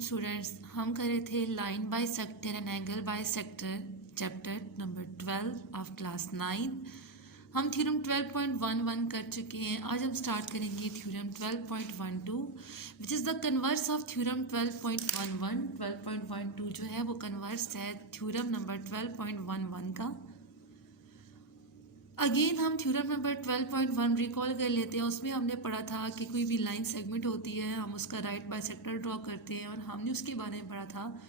Students, हम कर रहे थे line by sector and angle by sector chapter number 12 of class 9। हम थ्योरम 12.11 कर चुके हैं। आज हम स्टार्ट करेंगे theorem 12.12 which is the converse of theorem 12.11। 12.12 जो है वो कन्वर्स है थ्योरम नंबर 12.11 का। अगेन हम थ्योरम नंबर 12.1 रिकॉल कर लेते हैं। उसमें हमने पढ़ा था कि कोई भी लाइन सेगमेंट होती है, हम उसका राइट बाइसेक्टर ड्रॉ करते हैं, और हमने उसके बारे में पढ़ा था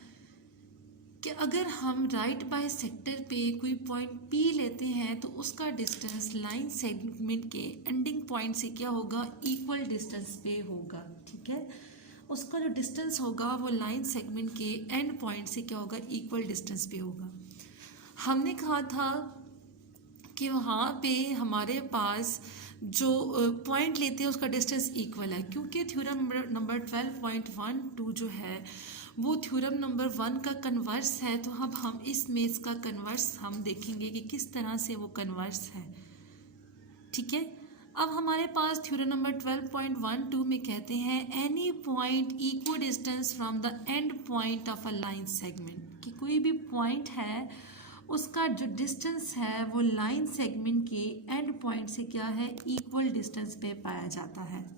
कि अगर हम राइट बाइसेक्टर पे कोई पॉइंट P लेते हैं तो उसका डिस्टेंस लाइन सेगमेंट के एंडिंग पॉइंट से क्या होगा, इक्वल डिस्टेंस पे होगा। ठीक है, उसका जो डिस्टेंस होगा वो लाइन सेगमेंट के एंड पॉइंट से क्या होगा, इक्वल डिस्टेंस पे होगा। हमने कहा था कि वहाँ पे हमारे पास जो पॉइंट लेते हैं उसका डिस्टेंस इक्वल है, क्योंकि थ्योरम नंबर 12.12 जो है वो थ्योरम नंबर 1 का कन्वर्स है। तो अब हम इसमें इसका कन्वर्स हम देखेंगे कि किस तरह से वो कन्वर्स है। ठीक है, अब हमारे पास थ्योरम नंबर 12.12 में कहते हैं any point equal distance from the end point of a line segment, कि कोई भी पॉइंट है उसका जो डिस्टेंस है वो लाइन सेगमेंट के एंड पॉइंट से क्या है, इक्वल डिस्टेंस पे पाया जाता है।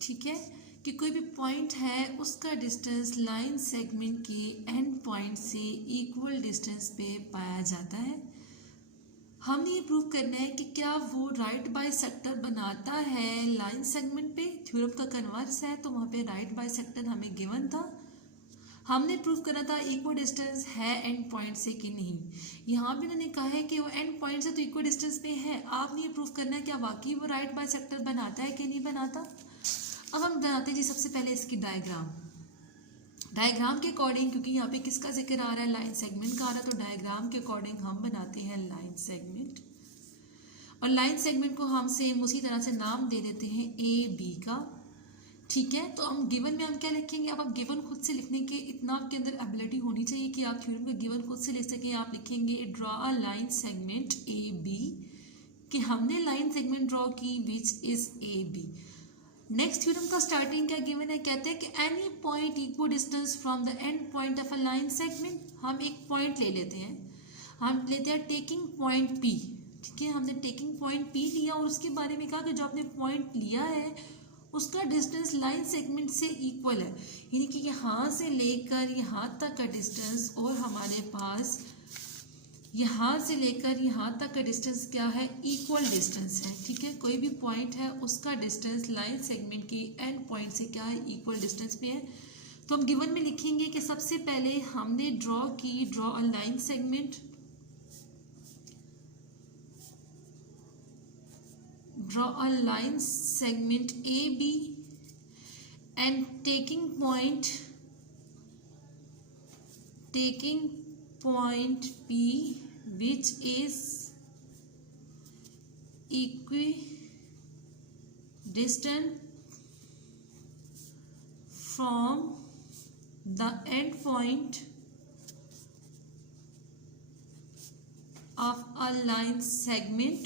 ठीक है, कि कोई भी पॉइंट है उसका डिस्टेंस लाइन सेगमेंट के एंड पॉइंट से इक्वल डिस्टेंस पे पाया जाता है। हमने ये प्रूव करना है कि क्या वो राइट बाइसेक्टर बनाता है लाइन सेगमेंट पे। थ्योरम का कन्वर्स है तो वहाँ पे राइट बाइसेक्टर हमें गिवन था। हमने प्रूव करना था इक्वल डिस्टेंस है एंड पॉइंट से कि नहीं। यहाँ भी उन्होंने कहा है कि वो एंड पॉइंट से तो इक्वल डिस्टेंस पे है। आपने ये प्रूव करना है क्या वाकई वो राइट बाइसेक्टर बनाता है कि नहीं बनाता। अब हम बनाते हैं जी सबसे पहले इसकी डायग्राम के अकॉर्डिंग, क्योंकि यहाँ पे किसका जिक्र आ रहा है, लाइन सेगमेंट का आ रहा है, तो डायग्राम के अकॉर्डिंग हम बनाते हैं लाइन सेगमेंट। और लाइन सेगमेंट को हम सेम उसी तरह से नाम दे देते हैं AB का। ठीक है, तो हम गिवन में हम क्या लिखेंगे। अब आप गिवन खुद से लिखने के इतना आपके अंदर एबिलिटी होनी चाहिए कि आप थ्योरम का गिवन खुद से लिख सकें। आप लिखेंगे draw a line segment AB, कि हमने लाइन सेगमेंट ड्रॉ की which is AB। Next theorem का स्टार्टिंग क्या गिवन है, कहते हैं कि any point equal distance from the end point of a line segment. हम एक पॉइंट ले लेते हैं, हम लेते हैं टेकिंग पॉइंट P। ठीक है, हमने टेकिंग पॉइंट P लिया और उसके बारे में कहा कि जो आपने पॉइंट लिया है उसका डिस्टेंस लाइन सेगमेंट से इक्वल है, यानी कि यहाँ से लेकर यहाँ तक का डिस्टेंस और हमारे पास यहाँ से लेकर यहाँ तक का डिस्टेंस क्या है, इक्वल डिस्टेंस है। ठीक है, कोई भी पॉइंट है उसका डिस्टेंस लाइन सेगमेंट के एंड पॉइंट से क्या है, इक्वल डिस्टेंस पे है। तो हम गिवन में लिखेंगे कि सबसे पहले हमने draw a line segment, draw a line segment AB and taking point P which is equidistant from the end point of a line segment।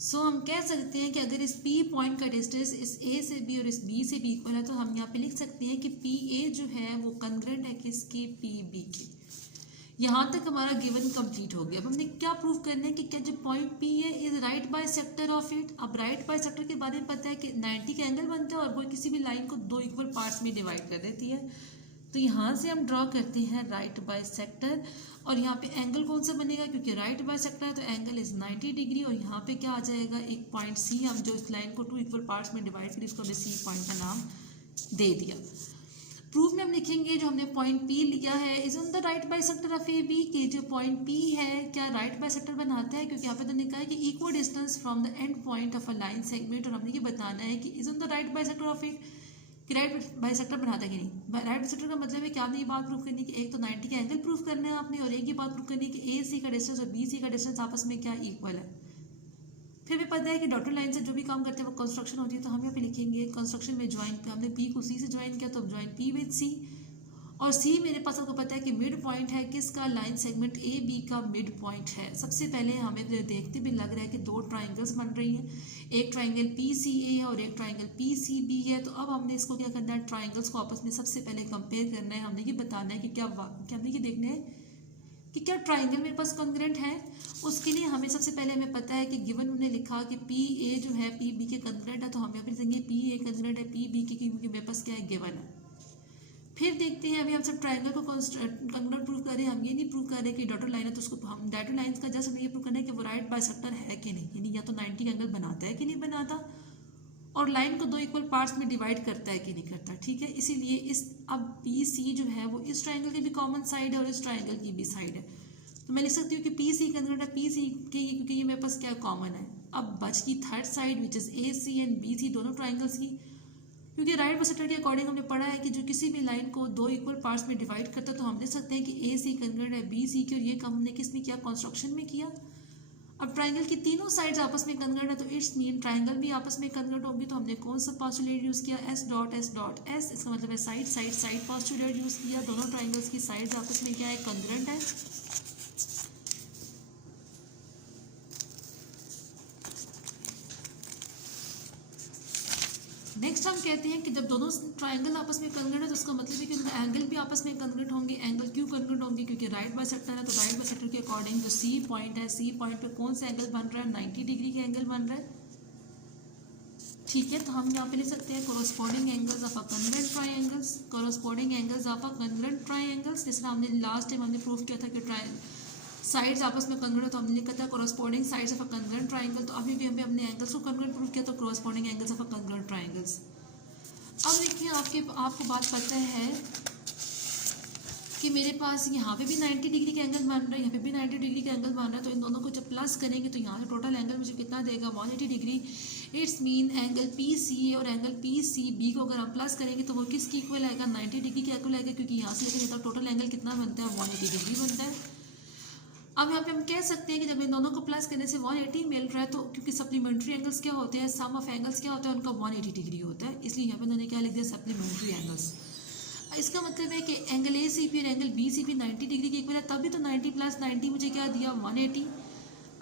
सो हम कह सकते हैं कि अगर इस P पॉइंट का डिस्टेंस इस A से B और इस B से B इक्वल है तो हम यहाँ पे लिख सकते हैं कि PA जो है वो कंग्रेंट है किसके, PB के। यहाँ तक हमारा गिवन कंप्लीट हो गया। अब हमने क्या प्रूव करना है कि क्या जो पॉइंट P है is right bisector of it. अब राइट बाइसेक्टर के बारे में पता है कि 90 का एंगल बनता है और वो किसी भी लाइन को दो इक्वल पार्ट्स में डिवाइड कर देती है। तो यहाँ से हम ड्रॉ करते हैं राइट बाइसेक्टर, और यहाँ पे एंगल कौन सा बनेगा, क्योंकि राइट बाइसेक्टर है तो एंगल इज 90 डिग्री। और यहाँ पे क्या आ जाएगा, एक पॉइंट C, हम जो इस लाइन को टू इक्वल पार्ट्स में डिवाइड करें इसको हमने C पॉइंट का नाम दे दिया। प्रूफ में हम लिखेंगे जो हमने पॉइंट P लिया है is on the right bisector of AB, कि जो पॉइंट P है क्या राइट बाइसेक्टर बनाता है, क्योंकि यहाँ पे तो लिखा है कि equal distance from the end point of a line segment, और हमने ये बताना है कि is on the right bisector of it, कि राइट बाइसेक्टर बनाता है कि नहीं। राइट बाइसेक्टर का मतलब है कि आपने ये बात प्रूफ करनी है कि एक तो 90 का एंगल प्रूफ करना है आपने, और एक ये बात प्रूफ करनी है कि AC का डिस्टेंस और BC का डिस्टेंस आपस में क्या इक्वल है। फिर हमें पता है कि डॉटेड लाइन से जो भी काम करते हैं वो कंस्ट्रक्शन होती है, तो हम यहाँ पे लिखेंगे कंस्ट्रक्शन में ज्वाइन पे हमने पी को सी से ज्वाइन किया, तो ज्वाइन पी विद सी। और सी मेरे पास आपको पता है कि मिड पॉइंट है किसका, लाइन सेगमेंट ए बी का मिड पॉइंट है। सबसे पहले हमें देखते भी लग रहा है कि दो ट्राइंगल्स बन रही हैं, एक ट्राइंगल पी सी ए है और एक ट्राइंगल पी सी बी है। तो अब हमने इसको क्या करना है, ट्राइंगल्स को आपस में सबसे पहले कंपेयर करना है। हमने ये बताना है कि क्या हमने ये देखना है कि क्या ट्राइंगल मेरे पास कॉन्ग्रुएंट है। उसके लिए हमें सबसे पहले हमें पता है कि गिवन उन्होंने लिखा कि पी ए जो है पी बी के कॉन्ग्रुएंट है, तो हम यहाँ पे लिखेंगे पी ए कॉन्ग्रुएंट है पी बी के, क्योंकि मेरे पास क्या है, गिवन है। फिर देखते हैं, अभी हम सब ट्राइंगल को कॉन्ग्रुएंट प्रूव कर रहे हैं, हम ये नहीं प्रूव कर रहे कि डॉटेड लाइन है तो उसको हम डॉटेड लाइंस का जस्ट हमें ये प्रूव करना है कि वो राइट बाइसेक्टर है कि नहीं, यानी या तो 90 एंगल बनाता है कि नहीं बनाता, और लाइन को दो इक्वल पार्ट्स में डिवाइड करता है कि नहीं करता। ठीक है, इसीलिए इस अब पी सी जो है वो इस ट्राइंगल की भी कॉमन साइड है और इस ट्राइंगल की भी साइड है, तो मैं लिख सकती हूँ कि पी सी कॉन्ग्रुएंट है पी सी के, क्योंकि ये मेरे पास क्या कॉमन है। अब बच की third side which is A C and B C, दोनों ट्राइंगल्स की, क्योंकि राइट बाइसेक्टर के अकॉर्डिंग हमने पढ़ा है कि जो किसी भी लाइन को दो इक्वल पार्ट्स में डिवाइड करता है, तो हम देख सकते हैं कि ए सी कॉन्ग्रुएंट है बी सी की, और ये काम हमने किसमें किया, कंस्ट्रक्शन में किया। अब ट्राइंगल की तीनों साइड्स आपस में कॉन्ग्रुएंट है, तो इट्स मीन ट्राइंगल भी आपस में कॉन्ग्रुएंट होगी। तो हमने कौन सा पोस्टुलेट यूज किया, S dot S dot S, इसका मतलब है side side side postulate use किया। दोनों ट्राइंगल्स की साइड्स आपस में क्या है, कॉन्ग्रुएंट है। नेक्स्ट हम कहते हैं कि जब दोनों ट्राइंगल आपस में कॉन्ग्रुएंट है, तो उसका मतलब है कि उनका एंगल भी आपस में कॉन्ग्रुएंट होंगे। एंगल क्यों कॉन्ग्रुएंट होंगे, क्योंकि राइट बाइसेक्टर है, तो राइट बाइसेक्टर के अकॉर्डिंग जो सी पॉइंट है, सी पॉइंट पे कौन सा एंगल बन रहा है, 90 डिग्री का एंगल बन रहा है। ठीक है, तो हम यहाँ पे लिख सकते हैं corresponding angles of a congruent triangles, corresponding angles of a congruent triangles. जिस तरह हमने लास्ट टाइम हमने प्रूव किया था कि साइड्स आपस में कॉन्ग्रुएंट, तो हमने लिखा था corresponding sides of a congruent triangle. तो अभी भी हमें अपने एंगल्स को कॉन्ग्रुएंट प्रूव किया, तो corresponding angles of a congruent triangles. अब देखिए आपको बात पता है कि मेरे पास यहाँ पे भी 90 डिग्री का एंगल बन रहा है, यहाँ पे भी 90 डिग्री का एंगल बन रहा है, तो इन दोनों को जब प्लस करेंगे तो यहाँ से टोटल एंगल मुझे कितना देगा, 180 degree. It's mean angle P C और एंगल पी सी बी को अगर हम प्लस करेंगे तो वो किसकी इक्वल आएगा, 90 डिग्री के इक्वल आएगा, क्योंकि यहाँ से लेकर यहाँ तक टोटल एंगल कितना बनता है, 180 डिग्री बनता है। अब यहाँ पे हम कह सकते हैं कि जब इन दोनों को प्लस करने से 180 मिल रहा है, तो क्योंकि सप्लीमेंट्री एंगल्स क्या होते हैं, सम ऑफ एंगल्स क्या होता है उनका 180 डिग्री होता है, इसलिए यहाँ पे उन्होंने क्या लिख दिया, सप्लीमेंट्री एंगल्स। इसका मतलब है कि एंगल ए सी पी और angle B C P 90 degree के इक्वल है, तभी तो 90 प्लस 90 मुझे क्या दिया, 180।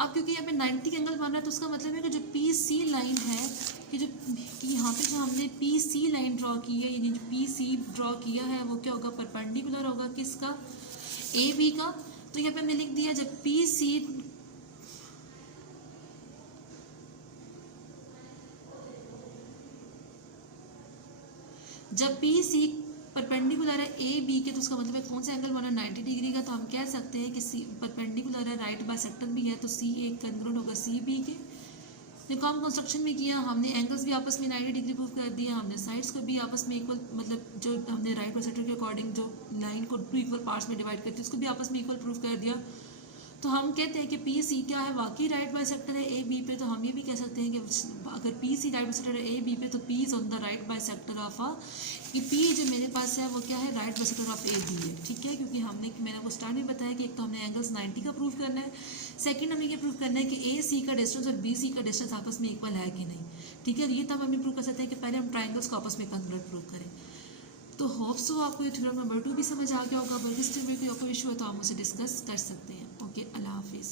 अब क्योंकि यहाँ पे 90 का एंगल बन रहा है, तो उसका मतलब है कि जो पी सी लाइन है, कि यहाँ पे जो हमने पी सी लाइन ड्रॉ की है, यानी जो पी सी ड्रॉ किया है वो क्या होगा, परपेंडिकुलर होगा किसका, ए बी का। तो यहाँ पे हमने लिख दिया जब पी सी परपेंडिकुलर है ए बी के, तो उसका मतलब है कौन सा एंगल बना, 90 डिग्री का। तो हम कह सकते हैं कि सी परपेंडिकुलर है, राइट बाइसेक्टर भी है, तो सी एक कॉन्ग्रुएंट होगा सी बी के। देखो हम कंस्ट्रक्शन में किया, हमने एंगल्स भी आपस में 90 डिग्री प्रूव कर दिया, हमने साइड्स को भी आपस में इक्वल, मतलब जो हमने राइट बाइसेक्टर के अकॉर्डिंग जो लाइन को 2 इक्वल पार्ट्स में डिवाइड करते हैं उसको भी आपस में इक्वल प्रूव कर दिया। तो हम कहते हैं कि पी सी क्या है, वाकई राइट बाइसेक्टर है ए बी पे। तो हम ये भी कह सकते हैं कि अगर पी सी राइट बाइसेक्टर है ए बी पे, तो P is on the right bisector of a, कि पी जो मेरे पास है वो क्या है, right bisector of A B है। ठीक है, क्योंकि मैंने आपको स्टार्ट में बताया कि एक तो हमने एंगल्स 90 का प्रूव करना है, सेकंड हमें ये प्रूव करना है कि ए सी का डिस्टेंस और बी सी का डिस्टेंस आपस में इक्वल है कि नहीं। ठीक है, ये तब हमें प्रूव कर सकते हैं कि पहले हम ट्राइंगल्स को आपस में कॉन्ग्रुएंट प्रूव करें। तो होप सो आपको ये थ्योरम नंबर 2 भी समझ आ गया होगा। अगर इस में कोई आपको इशू है तो आप मुझसे डिस्कस कर सकते हैं। ओके, अल्लाह हाफिज़।